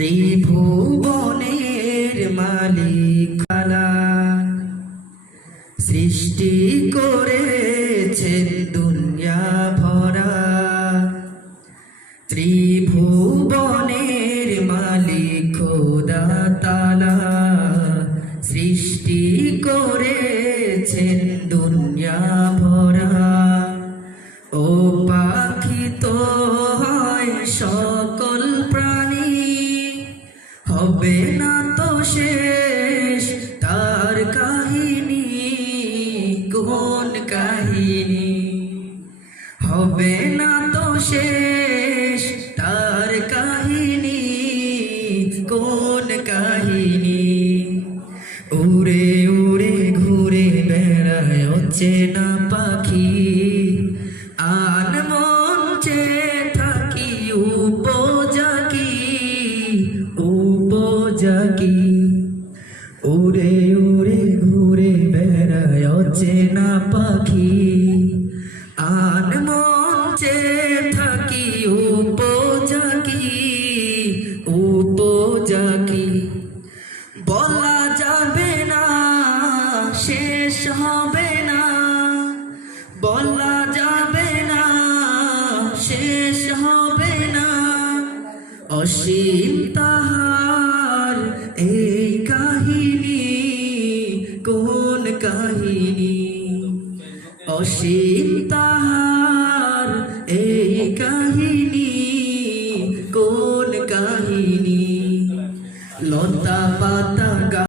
ত্রিভুবনের মালিক আল্লাহ সৃষ্টি করেছেন দুনিয়া ভরা। ত্রিভুবনের মালিক খোদা তাআলা সৃষ্টি করেছেন দুনিয়া ভরা। ও পাখি তো হয় সকল প্রাণী, হবে না তো শেষ তার কাহিনী। কোন কাহিনী হবে না তো শেষ তার কাহিনী। কোন কাহিনী উড়ে উড়ে ঘুরে বেড়ায় অচেনা পাখি, আন মঞ্চে থাকি উপজাকি উপজাকি। উড়ে উড়ে ঘুরে বেড়ায় অচেনা পাখি, আন মঞ্চে থাকি উপজাকি উপজাকি। বলা যাবে না শেষ হবে না, বলা যাবে না শেষ হবে না। অসীম তাহার এই কাহিনী। কোন কাহিনী অসীম তাহার এই কাহিনী। কোন কাহিনী লতা পাতা